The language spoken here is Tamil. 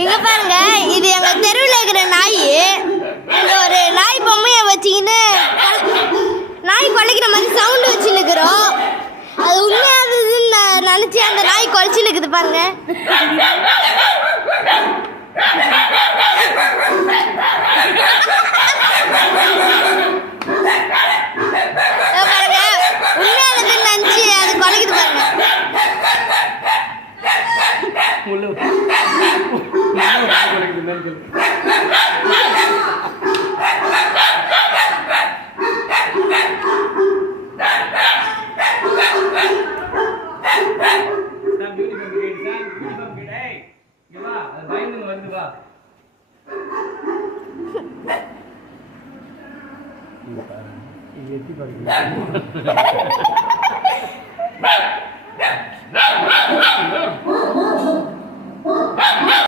இங்க பாருங்க, இது எங்க தெருவில் இருக்கிற நாய். இங்க ஒரு நாய் பொம்மையை வச்சுக்கின்னு நாய் குலைக்கிற மாதிரி சவுண்டு வச்சுன்னுக்குறோம். அது உண்மையானதுன்னு நினைச்சு அந்த நாய் குலைச்சு நிற்குது பாருங்க. பாருங்க, உண்மையானதுன்னு நினைச்சு அது குலைக்குது பாருங்க. எட்டி பாருங்க.